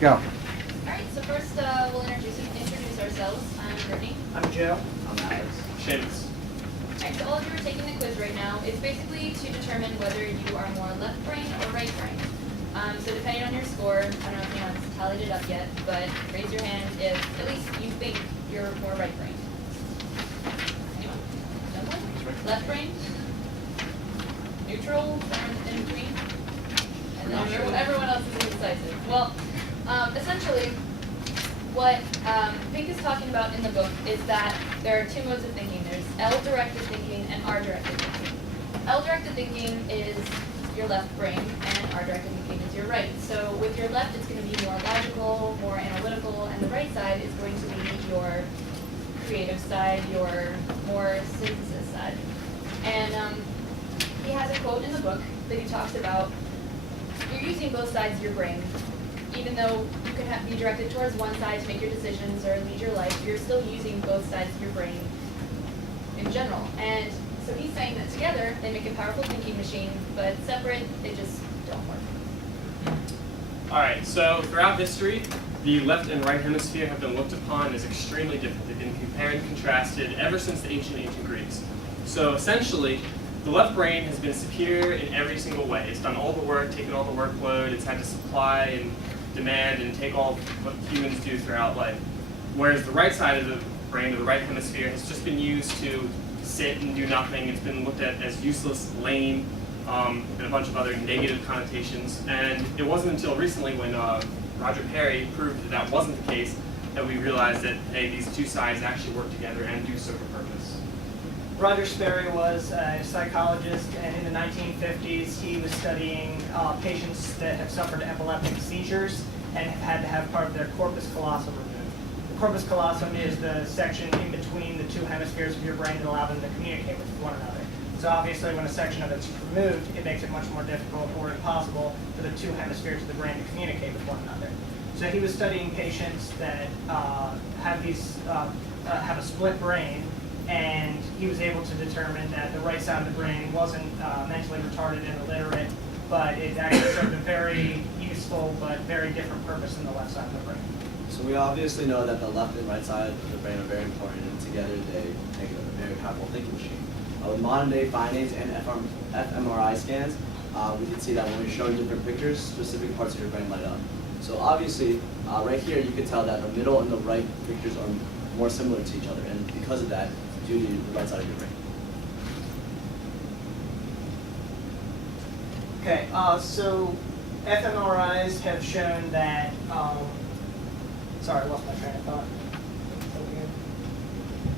Go. All right, so first we'll introduce ourselves. I'm Brittany. I'm Joe. I'm Alex. Seamus. All right, so all of you are taking the quiz right now. It's basically to determine whether you are more left brain or right brain. So depending on your score, I don't know if anyone's tallied it up yet, but raise your hand if at least you think you're more right brain. Anyone? No one? Left brain? Neutral? Somewhere in between? And then everyone else is indecisive. Well, essentially, what Pink is talking about in the book is that there are two modes of thinking. There's L-directed thinking and R-directed thinking. L-directed thinking is your left brain, and R-directed thinking is your right. So with your left, it's going to be more logical, more analytical, and the right side is going to be your creative side, your more synthesis side. And he has a quote in the book that he talks about, you're using both sides of your brain. Even though you can be directed towards one side to make your decisions or lead your life, you're still using both sides of your brain in general. And so he's saying that together they make a powerful thinking machine, but separate, they just don't work. All right, so throughout history, the left and right hemisphere have been looked upon as extremely different. They've been compared and contrasted ever since the ancient Greeks. So essentially, the left brain has been superior in every single way. It's done all the work, taken all the workload, it's had to supply and demand and take all what humans do throughout life. Whereas the right side of the brain, or the right hemisphere, has just been used to sit and do nothing. It's been looked at as useless, lame, and a bunch of other negative connotations. And it wasn't until recently when Roger Perry proved that that wasn't the case that we realized that, hey, these two sides actually work together and do serve a purpose. Roger Sperry was a psychologist, and in the 1950s he was studying patients that have suffered epileptic seizures and have had to have part of their corpus callosum removed. The corpus callosum is the section in between the two hemispheres of your brain that allow them to communicate with one another. So obviously when a section of it's removed, it makes it much more difficult or impossible for the two hemispheres of the brain to communicate with one another. So he was studying patients that have a split brain, and he was able to determine that the right side of the brain wasn't mentally retarded and illiterate, but it actually served a very useful but very different purpose than the left side of the brain. So we obviously know that the left and right side of the brain are very important, and together they make a very powerful thinking machine. With modern day findings and fMRI scans, we can see that when we show different pictures, specific parts of your brain light up. So obviously, right here you can tell that the middle and the right pictures are more similar to each other, and because of that, due to the right side of your brain. Okay, so fMRIs have shown that, sorry, I lost my train of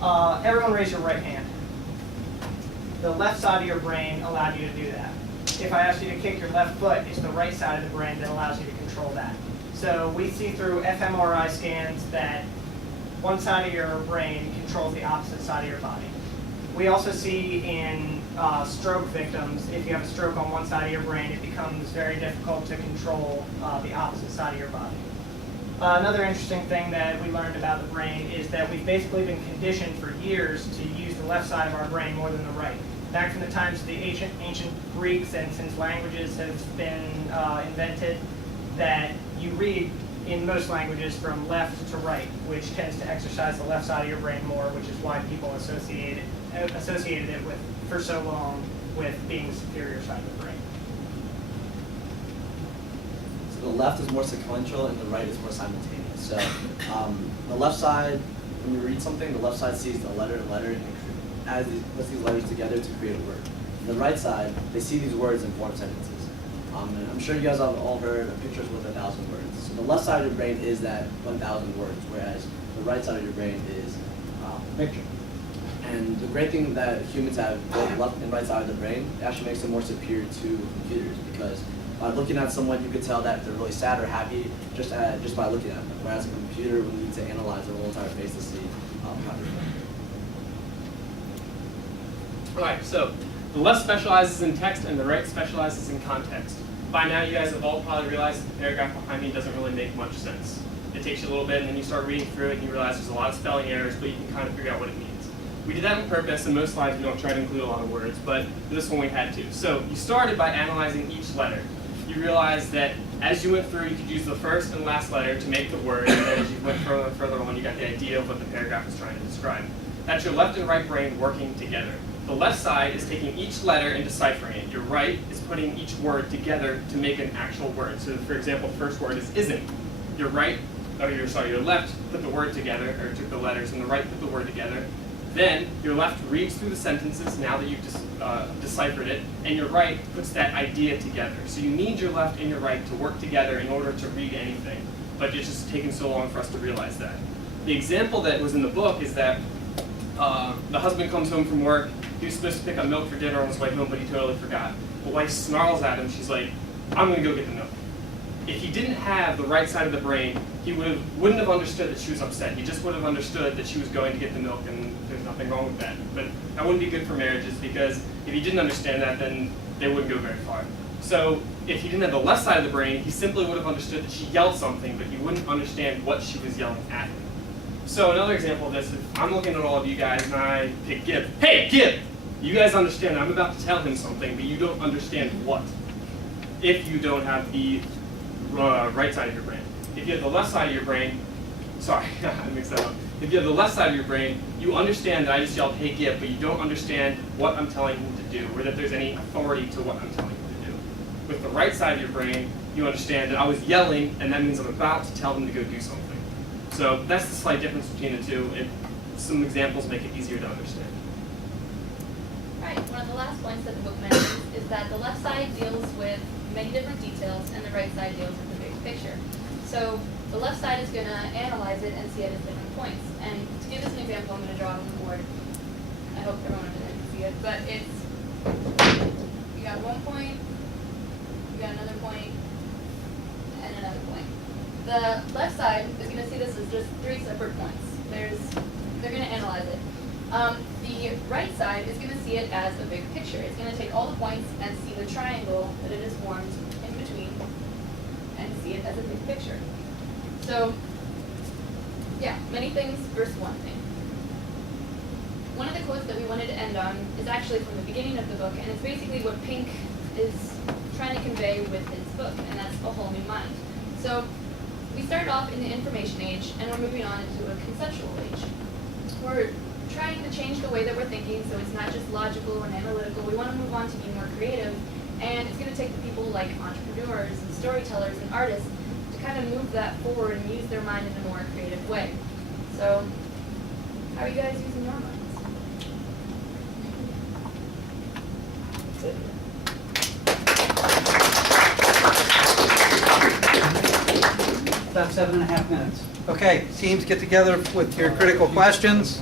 thought. Everyone raise your right hand. The left side of your brain allowed you to do that. If I asked you to kick your left foot, it's the right side of the brain that allows you to control that. So we see through fMRI scans that one side of your brain controls the opposite side of your body. We also see in stroke victims, if you have a stroke on one side of your brain, it becomes very difficult to control the opposite side of your body. Another interesting thing that we learned about the brain is that we've basically been conditioned for years to use the left side of our brain more than the right. Back from the times of the ancient Greeks, and since languages have been invented, that you read in most languages from left to right, which tends to exercise the left side of your brain more, which is why people associated it with, for so long, with being the superior side of the brain. So the left is more sequential and the right is more simultaneous. So the left side, when you read something, the left side sees the letter and puts these letters together to create a word. And the right side, they see these words and form sentences. And I'm sure you guys have all heard of pictures with 1,000 words. So the left side of your brain is that 1,000 words, whereas the right side of your brain is a picture. And the great thing that humans have, both left and right side of the brain, it actually makes them more superior to computers, because by looking at someone, you could tell that they're really sad or happy just by looking at them. Whereas a computer would need to analyze their whole entire face to see how they're feeling. All right, so the left specializes in text and the right specializes in context. By now, you guys have all probably realized that the paragraph behind me doesn't really make much sense. It takes you a little bit, and then you start reading through it, and you realize there's a lot of spelling errors, but you can kind of figure out what it means. We did that on purpose, and most slides we don't try to include a lot of words, but this one we had to. So you started by analyzing each letter. You realize that as you went through, you could use the first and last letter to make the word, and then as you went further and further on, you got the idea of what the paragraph was trying to describe. That's your left and right brain working together. The left side is taking each letter and deciphering it. Your right is putting each word together to make an actual word. So for example, the first word is isn't. Your left put the word together, or took the letters, and the right put the word together. Then your left reads through the sentences now that you've deciphered it, and your right puts that idea together. So you need your left and your right to work together in order to read anything, but it's just taken so long for us to realize that. The example that was in the book is that the husband comes home from work, he was supposed to pick up milk for dinner on his way home, but he totally forgot. The wife snarls at him, she's like, I'm gonna go get the milk. If he didn't have the right side of the brain, he wouldn't have understood that she was upset. He just would have understood that she was going to get the milk, and there's nothing wrong with that. But that wouldn't be good for marriages, because if he didn't understand that, then they wouldn't go very far. So if he didn't have the left side of the brain, he simply would have understood that she yelled something, but he wouldn't understand what she was yelling at him. So another example of this, if I'm looking at all of you guys and I pick Gib, hey, Gib! You guys understand I'm about to tell him something, but you don't understand what. If you don't have the right side of your brain. If you have the left side of your brain, sorry, I mixed that up. If you have the left side of your brain, you understand that I just yelled, hey, Gib, but you don't understand what I'm telling him to do, or that there's any authority to what I'm telling him to do. With the right side of your brain, you understand that I was yelling, and that means I'm about to tell him to go do something. So that's the slight difference between the two, and some examples make it easier to understand. Right, one of the last points that the book mentions is that the left side deals with many different details and the right side deals with the big picture. So the left side is going to analyze it and see it as different points. And to give this an example, I'm going to draw it on the board. I hope everyone over there can see it. But it's, you got 1 point, you got another point, and another point. The left side is going to see this as just 3 separate points. They're going to analyze it. The right side is going to see it as a big picture. It's going to take all the points and see the triangle that it has formed in between and see it as a big picture. So, yeah, many things versus one thing. One of the quotes that we wanted to end on is actually from the beginning of the book, and it's basically what Pink is trying to convey with his book, and that's a whole new mind. So, we started off in the information age, and we're moving on into a conceptual age. We're trying to change the way that we're thinking, so it's not just logical and analytical. We want to move on to be more creative, and it's going to take the people like entrepreneurs and storytellers and artists to kind of move that forward and use their mind in a more creative way. So, how are you guys using your minds? About 7.5 minutes. Okay, teams, get together with your critical questions.